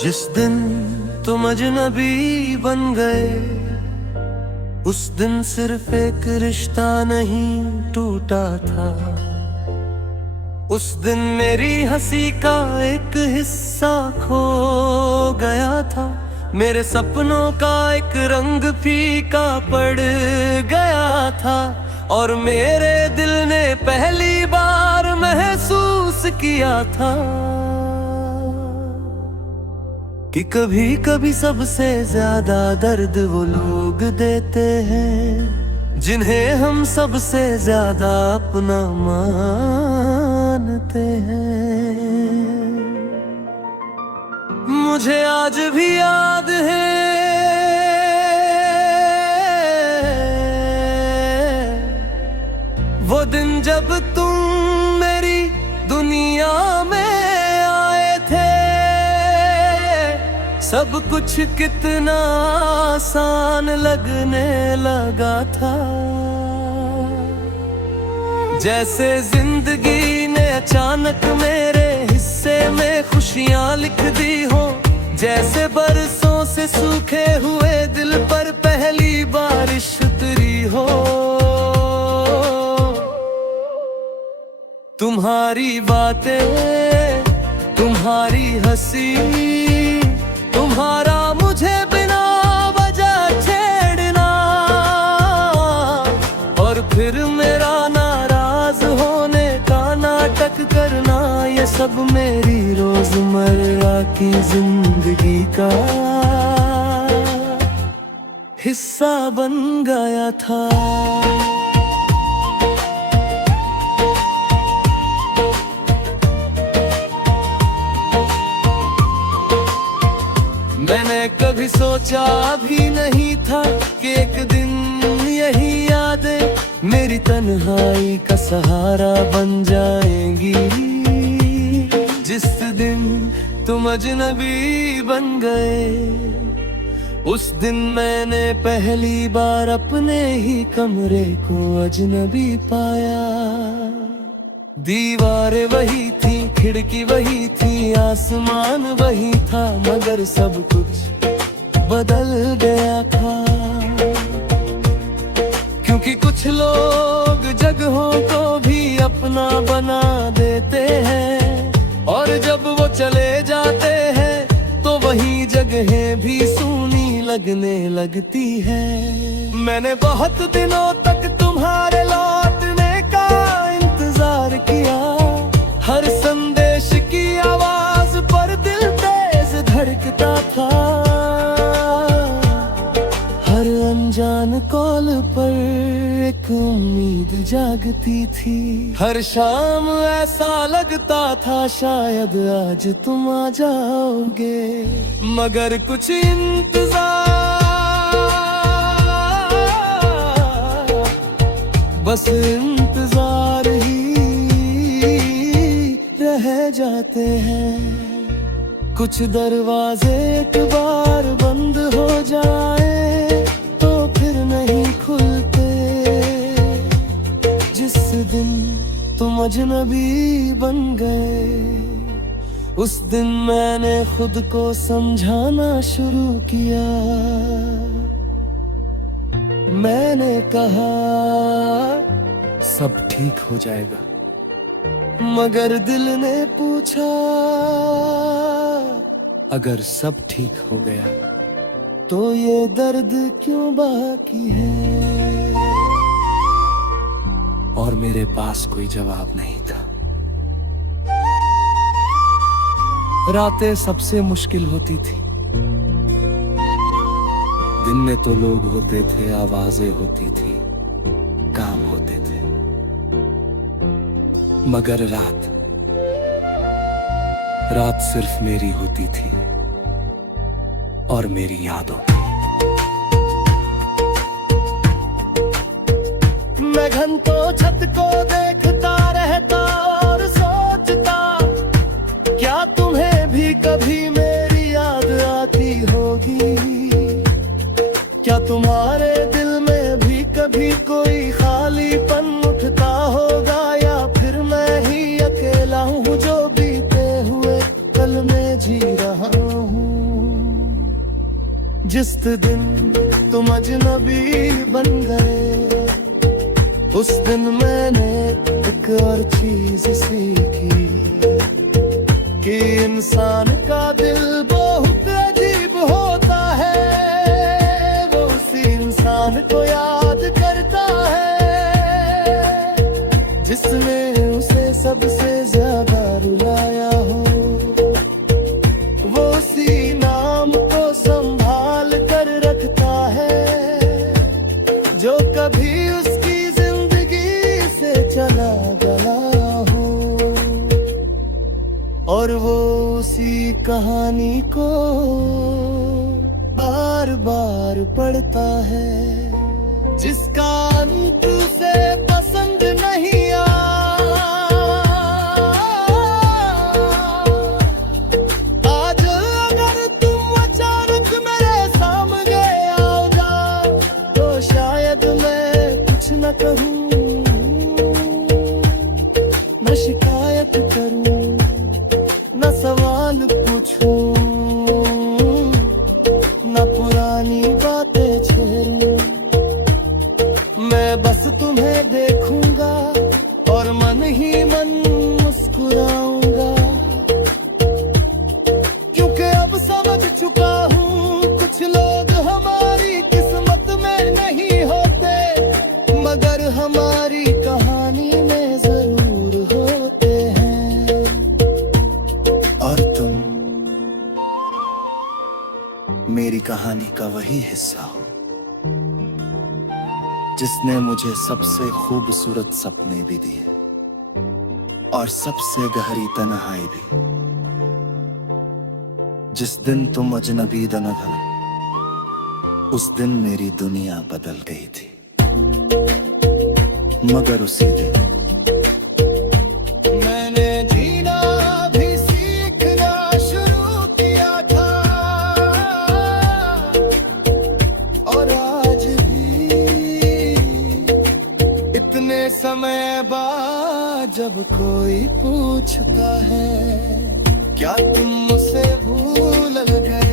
जिस दिन तुम अजनबी बन गए, उस दिन सिर्फ एक रिश्ता नहीं टूटा था। उस दिन मेरी हंसी का एक हिस्सा खो गया था। मेरे सपनों का एक रंग फीका पड़ गया था। और मेरे दिल ने पहली बार महसूस किया था कि कभी कभी सबसे ज्यादा दर्द वो लोग देते हैं जिन्हें हम सबसे ज्यादा अपना मानते हैं। मुझे आज भी याद है वो दिन जब तुम मेरी दुनिया में आए थे। सब कुछ कितना आसान लगने लगा था, जैसे जिंदगी ने अचानक मेरे हिस्से में खुशियां लिख दी हो। जैसे बरसों से सूखे हुए दिल पर पहली बारिश उतरी हो। तुम्हारी बातें, तुम्हारी हंसी, तुम्हारा मुझे बिना वजह छेड़ना, और फिर मेरा नाराज होने का नाटक करना, ये सब मेरी रोजमर्रा की जिंदगी का हिस्सा बन गया था। मैंने कभी सोचा भी नहीं था कि एक दिन यही यादें मेरी तन्हाई का सहारा बन जाएंगी। जिस दिन तुम अजनबी बन गए, उस दिन मैंने पहली बार अपने ही कमरे को अजनबी पाया। दीवारें वही थी, खिड़की वही थी, आसमान वही था, मगर सब कुछ बदल गया था। क्योंकि कुछ लोग जगहों को भी अपना बना देते हैं, और जब वो चले जाते हैं तो वही जगहें भी सूनी लगने लगती है। मैंने बहुत दिनों तक तुम्हारे लौटने का इंतजार किया। हर संदेश की आवाज पर दिल तेज धड़कता था। हर अनजान कॉल पर एक उम्मीद जागती थी। हर शाम ऐसा लगता था शायद आज तुम आ जाओगे, मगर कुछ इंतजार, बस इंतजार ही रह जाते हैं। कुछ दरवाजे एक बार बंद हो जाए तो फिर नहीं खुलते। जिस दिन तुम अजनबी बन गए, उस दिन मैंने खुद को समझाना शुरू किया। मैंने कहा सब ठीक हो जाएगा, मगर दिल ने पूछा अगर सब ठीक हो गया तो ये दर्द क्यों बाकी है। और मेरे पास कोई जवाब नहीं था। रातें सबसे मुश्किल होती थी। दिन में तो लोग होते थे, आवाजें होती थी, काम होते थे, मगर रात सिर्फ मेरी होती थी और मेरी यादों की। मैं घंटों छत को देखता रहता और सोचता, क्या तुम्हें भी कभी मेरी याद आती होगी। क्या तुम्हारे दिल में भी कभी कोई खालीपन उठता होगा, या फिर मैं ही अकेला हूँ जो बीते हुए कल में जी रहा हूँ। जिस दिन तुम अजनबी बन गए, उस दिन मैंने एक और चीज सीखी कि इंसान का दिल बहुत अजीब होता है। वो उसी इंसान को याद करता है जिसने उसे सबसे ज्यादा रुलाया हो। वो उसी नाम को संभाल कर रखता है जो कभी उसकी जिंदगी से चला गया हो। और वो उसी कहानी को बार बार पढ़ता है जिसका अंत उसे पसंद नहीं आज अगर तुम अचानक मेरे सामने आ जाओ तो शायद मैं कुछ न कहूँ, न शिकायत करूँ, न सवाल पूछूं, न पुरानी बातें छेड़ूं। मैं बस तुम्हें देखूंगा और मन ही मन मुस्कुराऊंगा, क्योंकि अब समझ चुका हूँ कुछ लोग हमारी किस्मत में नहीं होते, मगर हमारी कहानी में जरूर होते हैं। और तुम मेरी कहानी का वही हिस्सा हो जिसने मुझे सबसे खूबसूरत सपने भी दिए और सबसे गहरी तन्हाई भी। जिस दिन तुम अजनबी न था, उस दिन मेरी दुनिया बदल गई थी, मगर उसी दिन मैंने जीना भी सीखना शुरू किया था। और आज भी इतने समय बाद जब कोई पूछता है क्या तुम मुझसे भूल गए,